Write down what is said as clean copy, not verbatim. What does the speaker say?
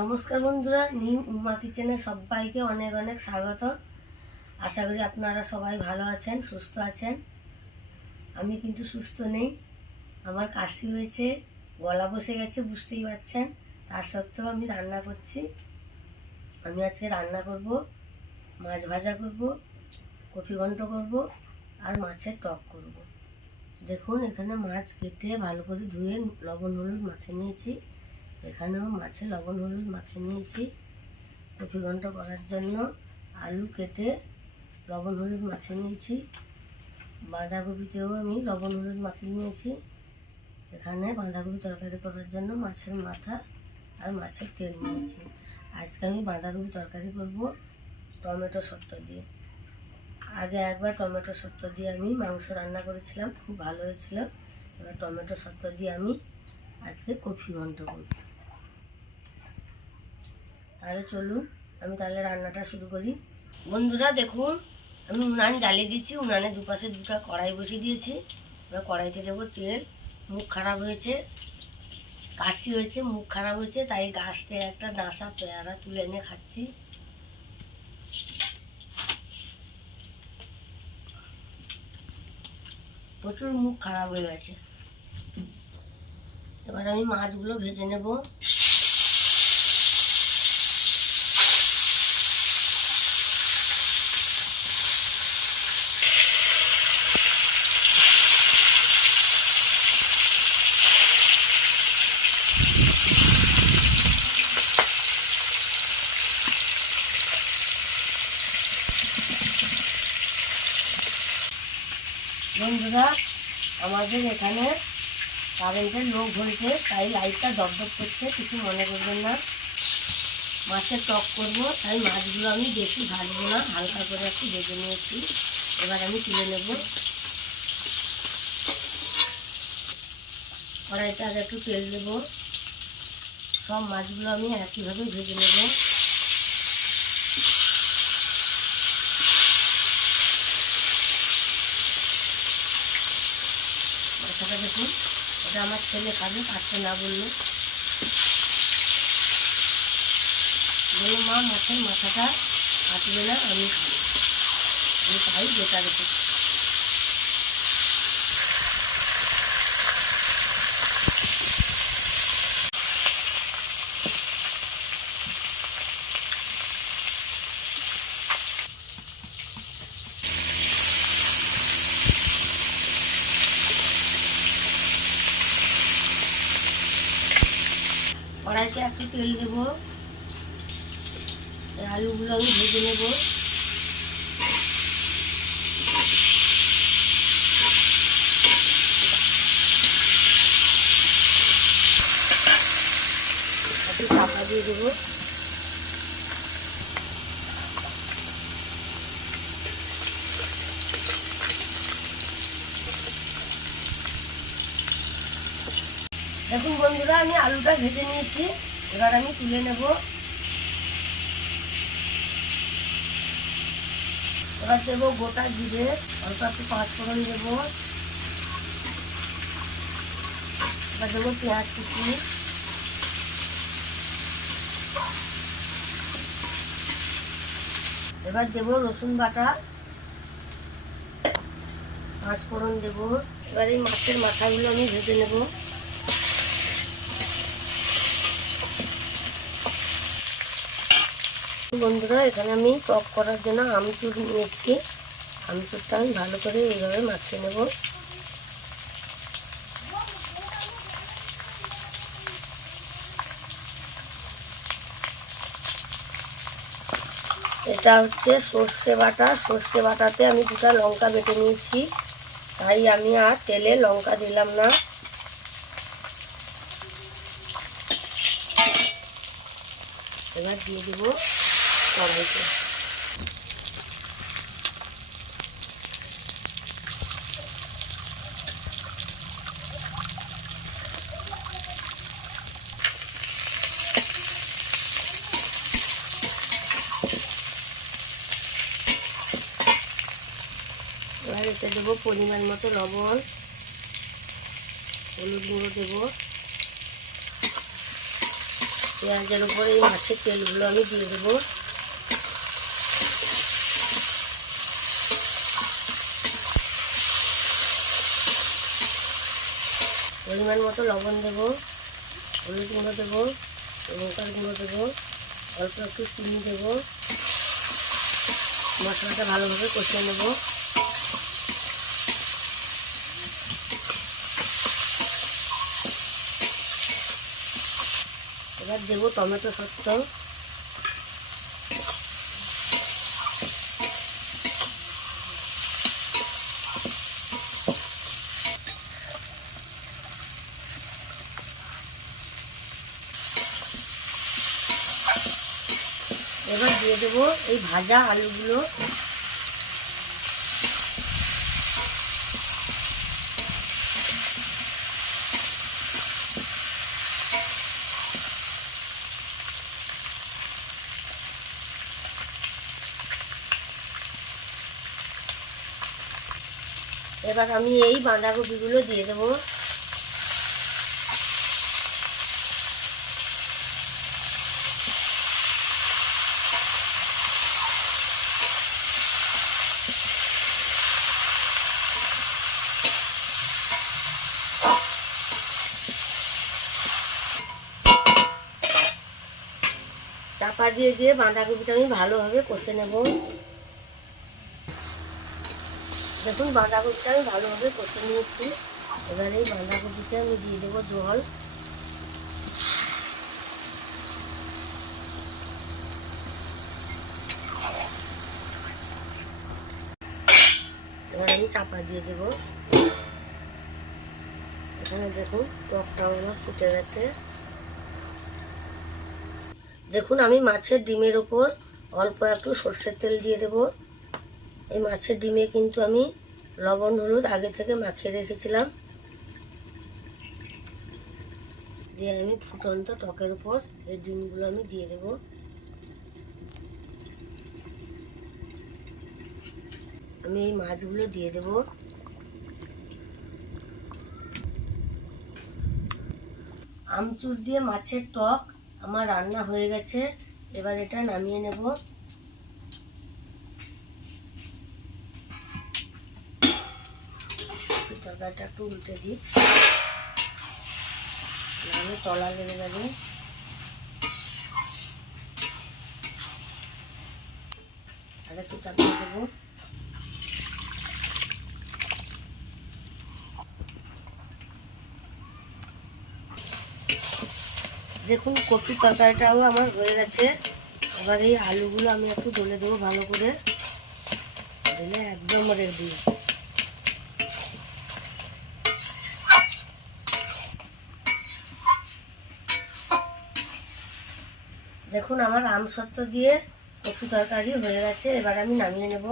নমস্কার বন্ধুরা, নিম উমা কিচেনে সবাইকে অনেক অনেক স্বাগত। আশা করি আপনারা সবাই ভালো আছেন, সুস্থ আছেন। আমি কিন্তু সুস্থ নেই, আমার কাশি হয়েছে, গলা বসে গেছে, বুঝতেই পারছেন। তার সত্ত্বেও আমি রান্না করছি। আমি আজকে রান্না করব, মাছ ভাজা করব, কপি ঘন্ট করব আর মাছের টক করব। দেখুন, এখানে মাছ কেটে ভালো করে ধুয়ে লবণ হলুদ মাখিয়ে নিয়েছি। এখানেও মাছে লবণ হলুদ মাখিয়ে নিয়েছি। কপি ঘন্ট করার জন্য আলু কেটে লবণ হলুদ মাখিয়ে নিয়েছি। বাঁধাকপিতেও আমি লবণ হলুদ মাখিয়ে নিয়েছি। এখানে বাঁধাকপি তরকারি করার জন্য মাছের মাথা আর মাছের তেল নিয়েছি। আজকে আমি বাঁধাকপি তরকারি করব টমেটো সত্ত্ব দিয়ে। আগে একবার টমেটো সত্ত্ব দিয়ে আমি মাংস রান্না করেছিলাম, খুব ভালো হয়েছিল। এবার টমেটো সত্ত্ব দিয়ে আমি আজকে কপি ঘন্ট করব। তাহলে চলুন আমি তাহলে রান্নাটা শুরু করি। বন্ধুরা দেখুন, আমি উনান জ্বালিয়ে দিয়েছি। উনানে দুপাশে দুটো কড়াই বসিয়ে দিয়েছি। এবার কড়াইতে দেবো তেল। মুখ খারাপ হয়েছে, কাশি হয়েছে, মুখ খারাপ হয়েছে, তাই গাছ থেকে একটা ডাঁসা পেয়ারা তুলে এনে খাচ্ছি। প্রচুর মুখ খারাপ হয়ে গেছে। এবার আমি মাছগুলো ভেজে নেব। বন্ধুরা, আমাদের এখানে কারেন্টের লোক হয়েছে, তাই লাইটটা দপদপ করছে, কিছু মনে করবেন না। মাছের টক করব, তাই মাছগুলো আমি বেশি ভাজবো না, হালকা করে একটু ভেজে নিয়েছি। এবার আমি তুলে নেব। কড়াইতে আর একটু তেল দেবো। সব মাছগুলো আমি একইভাবে ভেজে নেব। মাথাটা দেখুন, এটা আমার ছেলে খাবে, কাটতে না বললো। বললো, মা মাছের মাথাটা কাটবে না, আমি খাবো। আমি তাই বেটা রেখে কড়াইতে একটু তেল দেবো। আলুগুলো আমি ভেজে নেব। একটু চাপা দিয়ে দেবো। দেখুন বন্ধুরা, আমি আলুটা ভেজে নিয়েছি। এবার আমি তুলে নেব। এবার দেবো গোটা জিরে, অল্প একটু পাঁচফোড়ন দেবো। এবার দেবো পেঁয়াজ কুচি। এবার দেবো রসুন বাটা, পাঁচফোড়ন দেবো। এবার এই মাছের মাথাগুলো আমি ভেজে নেব। বন্ধুরা, এখানে আমি টক করার জন্য আমচুর নিয়েছি। আমচুরটা আমি ভালো করে এইভাবে মাখিয়ে নেব। এটা হচ্ছে সর্ষে বাটা। সর্ষে বাটাতে আমি দুটো লঙ্কা বেটে নিয়েছি, তাই আমি আর তেলে লঙ্কা দিলাম না। এবার দিয়ে দেবো টমেটো। এবার এতে দেবো পরিমাণ মতো লবণ, হলুদ গুঁড়ো দেবো, পেঁয়াজের উপরে এই মাছের তেলগুলো আমি দিয়ে দেবো। পরিমাণ মতো লবণ দেবো, হলুদ গুঁড়ো দেবো, লঙ্কার গুঁড়ো দেবো, অল্প একটু চিনি দেবো। মশলাটা ভালোভাবে কষিয়ে নেব। এবার দেবো টমেটো সস। এবার দিয়ে দেবো এই ভাজা আলুগুলো। এবার আমি এই বাঁধাকপিগুলো দিয়ে দেবো। চাপা দিয়ে দিয়ে বাঁধাকপিটা আমি ভালোভাবে কষে নেব। দেখুন বাঁধাকপিটা আমি ভালোভাবে কষে নিয়েছি। এবার এই বাঁধাকপিতে আমি দিয়ে দেবো জল। এবার আমি চাপা দিয়ে দেবো। এখানে দেখুন টকটা আমার ফুটে গেছে। দেখুন আমি মাছের ডিমের ওপর অল্প একটু সর্ষের তেল দিয়ে দেব। এই মাছের ডিমে কিন্তু আমি লবণ হলুদ আগে থেকে মাখিয়ে রেখেছিলাম। দিয়ে আমি ফুটন্ত টকের উপর এই ডিমগুলো আমি দিয়ে দেব। আমি এই মাছগুলো দিয়ে দেব। আমচুর দিয়ে মাছের টক আমার রান্না হয়ে গেছে। এবার এটা নামিয়ে নেব। তরকারিটা একটু উল্টে দিই, নাহলে তলা লেগে যাবে। আর একটু চাপিয়ে দেবো। দেখুন কচুর তরকারিটাও আমার হয়ে গেছে। এবার এই আলুগুলো আমি একটু ঢেলে দেবো ভালো করে, ঢেলে একদম রেডি। দেখুন আমার আমসত্ত্ব দিয়ে কচু তরকারি হয়ে গেছে। এবার আমি নামিয়ে নেব।